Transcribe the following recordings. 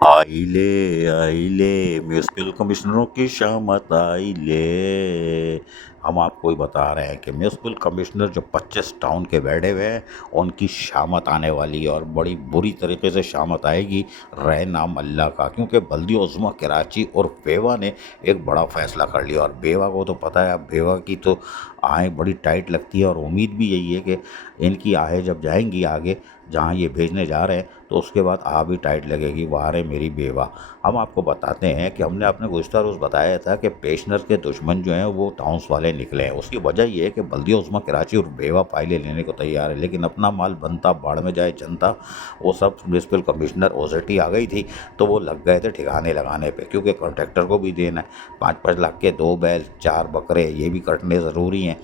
آئی لے میونسپل کمشنروں کی شامت آئی لے۔ ہم آپ کو ہی بتا رہے ہیں کہ میونسپل کمشنر جو 25 ٹاؤن کے بیٹھے ہوئے ہیں ان کی شامت آنے والی ہے، اور بڑی بری طریقے سے شامت آئے گی، رہے نام اللہ کا، کیونکہ بلدیہ عظمیٰ کراچی اور بیوا نے ایک بڑا فیصلہ کر لیا۔ اور بیوا کو تو پتہ ہے، اب بیوا کی تو آہیں بڑی ٹائٹ لگتی ہے، اور امید بھی یہی ہے کہ ان کی آہیں جب جائیں گی آگے جہاں یہ بھیجنے جا رہے ہیں تو اس کے بعد بھی ٹائٹ لگے گی، واہ رے میری بیوہ۔ ہم آپ کو بتاتے ہیں کہ ہم نے اپنے گزشتہ روز بتایا تھا کہ پیشنر کے دشمن جو ہیں وہ ٹاؤنس والے نکلے ہیں۔ اس کی وجہ یہ ہے کہ بلدیہ عظمیٰ کراچی اور بیوہ فائلیں لینے کو تیار ہے، لیکن اپنا مال بنتا باڑ میں جائے جنتا، وہ سب میونسپل کمشنر اوزیٹی آ گئی تھی تو وہ لگ گئے تھے ٹھکانے لگانے پہ، کیونکہ کانٹریکٹر کو بھی دینا ہے 5-5 لاکھ کے 2 بیل 4 بکرے، یہ بھی کٹنے ضروری ہیں۔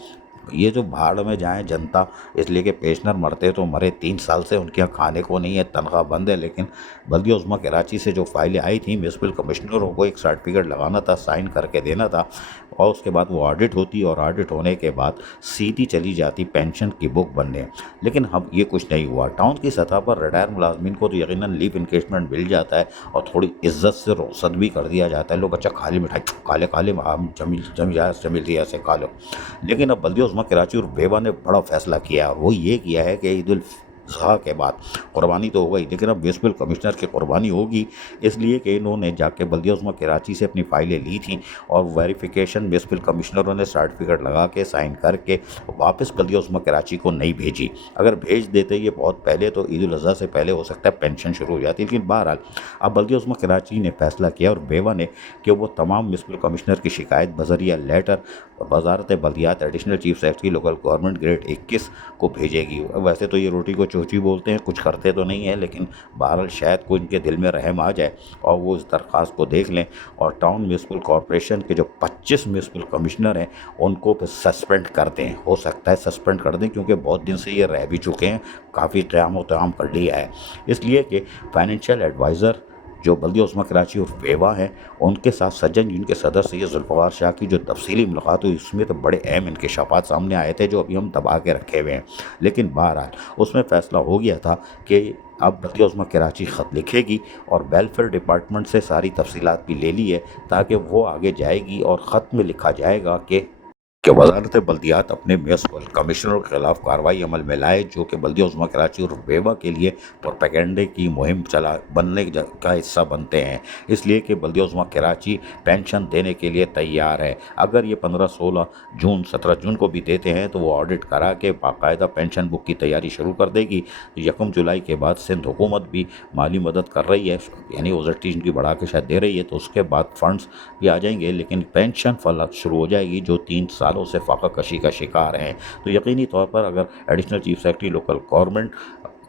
یہ جو بھاڑ میں جائیں جنتا، اس لیے کہ پیشنر مرتے تو مرے، 3 سال سے ان کے یہاں کھانے کو نہیں ہے، تنخواہ بند ہے، لیکن بلدیہ عظمیٰ کراچی سے جو فائلیں آئی تھیں میونسپل کمشنروں کو ایک سرٹیفکیٹ لگانا تھا، سائن کر کے دینا تھا، اور اس کے بعد وہ آڈٹ ہوتی، اور آڈٹ ہونے کے بعد سیدھی چلی جاتی پینشن کی بک بننے۔ لیکن اب یہ کچھ نہیں ہوا۔ ٹاؤن کی سطح پر ریٹائر ملازمین کو تو یقیناً لیو انکیشمنٹ مل جاتا ہے، اور تھوڑی عزت سے رخصت بھی کر دیا جاتا ہے، لوگ اچھا کھا لے مٹھائی، کالے کالے جمیل دیا سے کھا لو۔ لیکن اب بلدیہ عظمیٰ کراچی اور بیوہ نے بڑا فیصلہ کیا ہے، اور وہ یہ کیا ہے کہ عید الاضحیٰ کے بعد قربانی تو ہو گئی، لیکن اب میونسپل کمشنر کی قربانی ہوگی، اس لیے کہ انہوں نے جا کے بلدیہ عظمیٰ کراچی سے اپنی فائلیں لی تھیں، اور ویریفیکیشن میونسپل کمشنروں نے سرٹیفکیٹ لگا کے سائن کر کے واپس بلدیہ عظمیٰ کراچی کو نہیں بھیجی۔ اگر بھیج دیتے یہ بہت پہلے تو عید الاضحیٰ سے پہلے ہو سکتا ہے پینشن شروع ہو جاتی، لیکن بہرحال اب بلدیہ عظمیٰ کراچی نے فیصلہ کیا اور بیوہ نے کہ وہ تمام میونسپل کمشنر کی شکایت بذریعہ لیٹر وزارت بلدیات additional chief secretary local government grade 21 کو بھیجے گی۔ ویسے تو یہ روٹی کو چوچی بولتے ہیں، کچھ کرتے تو نہیں ہیں، لیکن بہرحال شاید کو ان کے دل میں رحم آ جائے اور وہ اس درخواست کو دیکھ لیں، اور ٹاؤن میونسپل کارپوریشن کے جو 25 میونسپل کمشنر ہیں ان کو پھر سسپینڈ کر دیں۔ ہو سکتا ہے سسپینڈ کر دیں، کیونکہ بہت دن سے یہ رہ بھی چکے ہیں، کافی قیام و قیام کر لیا ہے، اس لیے کہ فائنینشیل ایڈوائزر جو بلدیہ عظمیٰ کراچی اور بیوہ ہیں ان کے ساتھ سجن جن کے صدر سید ذوالفقار شاہ کی جو تفصیلی ملاقات ہوئی، اس میں تو بڑے اہم انکشافات سامنے آئے تھے جو ابھی ہم دبا کے رکھے ہوئے ہیں، لیکن بہرحال اس میں فیصلہ ہو گیا تھا کہ اب بلدیہ عظمیٰ کراچی خط لکھے گی، اور ویلفیئر ڈپارٹمنٹ سے ساری تفصیلات بھی لے لی ہے تاکہ وہ آگے جائے گی، اور خط میں لکھا جائے گا کہ وزارت بلدیات اپنے میونسپل کمشنروں کے خلاف کارروائی عمل میں لائے جو کہ بلدیہ عظمیٰ کراچی اور بیوہ کے لیے پروپیگنڈے کی مہم بننے کا حصہ بنتے ہیں، اس لیے کہ بلدیہ عظمیٰ کراچی پینشن دینے کے لیے تیار ہے۔ اگر یہ 15 16 جون 17 جون کو بھی دیتے ہیں تو وہ آڈٹ کرا کے باقاعدہ پینشن بک کی تیاری شروع کر دے گی۔ 1 جولائی کے بعد سندھ حکومت بھی مالی مدد کر رہی ہے، یعنی اوزٹیشن کی بڑھا کے شاید دے رہی ہے، تو اس کے بعد فنڈز بھی آ جائیں گے، لیکن پینشن فلت شروع ہو جائے گی جو 3 سالوں سے فاقہ کشی کا شکار ہیں۔ تو یقینی طور پر اگر additional chief secretary local government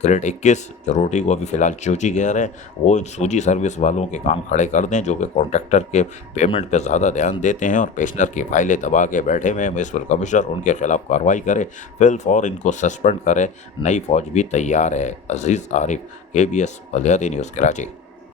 grade 21 جو روٹی کو ابھی فی الحال چوچی کہہ رہے ہیں، وہ ان سوجی سروس والوں کے کان کھڑے کر دیں جو کہ کانٹریکٹر کے پیمنٹ پہ زیادہ دھیان دیتے ہیں اور پیشنر کی فائلیں دبا کے بیٹھے ہوئے ہیں، میونسپل کمشنر ان کے خلاف کارروائی کرے، فی الفور ان کو سسپینڈ کرے، نئی فوج بھی تیار ہے۔ عزیز عارف، KBS بلدیاتی نیوز کراچی۔